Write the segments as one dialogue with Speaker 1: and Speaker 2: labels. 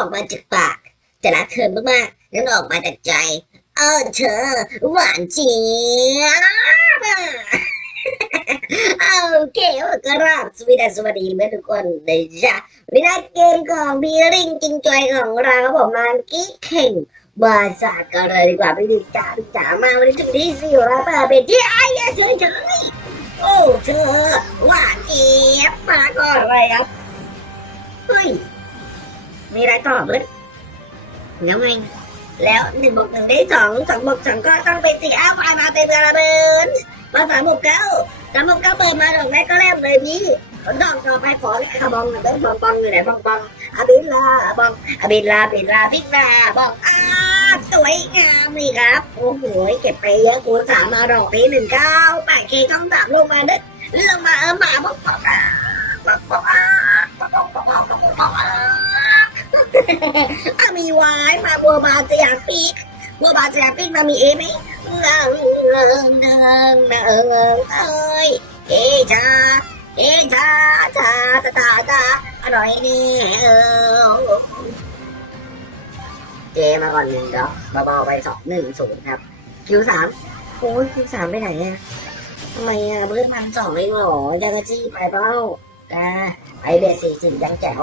Speaker 1: อกมาจากปากจะรักเธอมากๆนั่นออกมาจากใจ เออเธอ หวานเจี๊ยบอะโอเคก็รับสวัสดีสวัสดีเพื่อนทุกคนเลยจ้ะวันนี้นะเกมของพีริงจริงจอยของเราครับผมมันกี้เข่งบาสากันเลยดีกว่าไปดูจ้าดูจ้ามาวันนี้จุดที่สี่แล้วเป็นที่ไอ้เฉยเฉยโอ้เธอหวานเจี๊ยบมาก่อนเลยครับเฮ้ย มีอะไรตอบเลยแล้วไง แล้วหนึ่งบวกหนึ่งได้สองสองบวกสองก็ต้องเป็นสี่อ้าวควายมาเต็มกระเบินมาสามบวกเก้าสามบวกเก้าเปิดมาดอกแรกก็แลบเลยพี่ดอกต่อไปขอเลยค่ะบองเบิ้งบองบองอยู่ไหนบองบองอาบินลาบองอาบินลาบินลาบินลาบองอาสวยงามนี่ครับโอ้โหเก็บไปเยอะคูณสามมาดอกนี้หนึ่งเก้าแปดเคช่องสามลงมาดึกลงมาเออหมาบอกบอกบอกบอก อะมีวายมาบัวบานสยามปีกบัวบานสยามปีกมามีเอไหมเงิงเงิงเงิงเงิงเอ้ยเอชาเอชาชาตาตาตาอร่อยนี่เออเจมาก่อนหนึ่งดอกเบาๆไปสองหนึ่งศูนย์ครับ คิวสามโอ้ยคิวสามไปไหนอะทำไมอะเบิร์ดพันสองเองเหรอยังกะจี้ไปเปล่าอ่าไอเบสสี่สิบยังแจ๋ว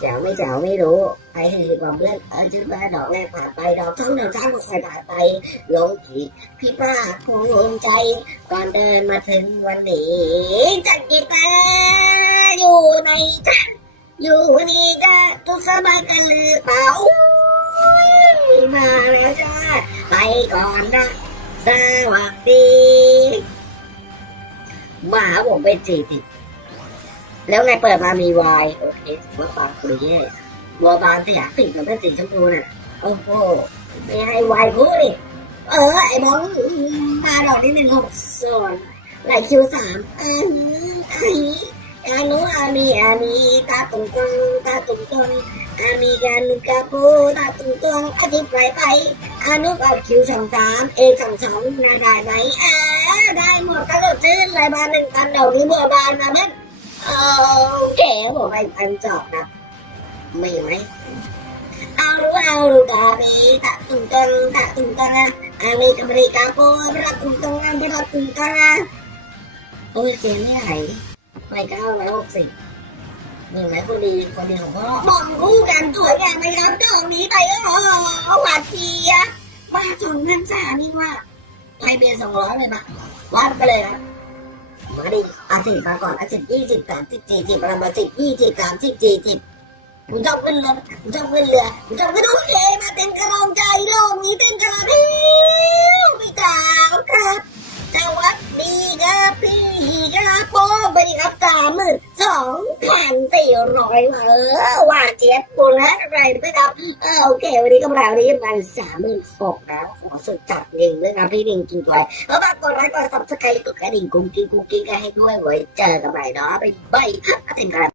Speaker 1: แจ๋วไม่แจ๋วไม่รู้ไปให้สิบกว่าเพื่อนเออจุดแรกดอกแรกผ่านไปดอกช่องดอกช่างก็ค่อยผ่านไปลงขีดพี่ป้าภูมิใจ ก่อนเดินมาถึงวันนี้จักกีตาร์อยู่ในใจอยู่นี่จ้าทุกสบายกันหรือเปล่ามาแล้วจ้าไปก่อนนะสวัสดีมาหาผมเป็นสี่สิบ แล้วไงเปิดมามีวายโอเคบัวบางคุยเย่บัวบางสยามติดกับเป็นสีชมพูน่ะโอ้โหไม่ให้วายพูดนี่เออไอ้บองมาดอกนี่หนึ่งหกส่วนไหลคิวสามอันอันอานุอามีอามีตาตุ่มตุงตาตุ่มตุงอามีการนุกาปูตาตุ่มตุงอาทิตย์ไปไปอานุกับคิวสองสามเอสองสองนาได้ไหมเอ่าได้หมดตลอดชื่นเลยมาหนึ่งพันดอกนี้บัวบานมาเมื่อ โอเคผมไปพันจอบนะมีไหมเอารู้เอารู้กาบีตะตุงตังตะตุงตังอะอามีกับบริกาโปรัตุงตังอะรัตุงตังอะโอ้ยเจนไม่ไหนไม่เก้าร้อยหกสิบมีไหมคนดีคนดีของพ่อบ่มคู่กันสวยงามไมครับดอกนี้ไปเออหวานเจียบมาสองพันสามนี่ว่าให้เบียร์สองร้อยเลยมาวัดไปเลยนะมาดิ อาสิบมาก่อนอาสิบยี่สิบสามสิบสี่สิบประมาณสิบยี่สิบสามสิบสี่สิบผมชอบขึ้นเรือผมชอบขึ้นเรือผมชอบขึ้นโอเคมาเต็มกระรองใจโลกนี้เต็มกระเพียว ดีครับสามหมื่นสองพันสี่ร้อยมาเออหวานเจี๊ยบปุระอะไรไปครับเออโอเค วันนี้กำไรวันนี้มันสามหมื่นหกแล้วขอสุดจัดหนึ่งเลยนะพี่หนึ่งจริงด้วยแล้วฝากกดไลค์กดซับสไครต์กดกระดิ่งกุ้งกิ้งกุ้งกิ้งกันให้ด้วยไว้เจอกันใหม่เนาะบ๊ายบายครับถึงกัน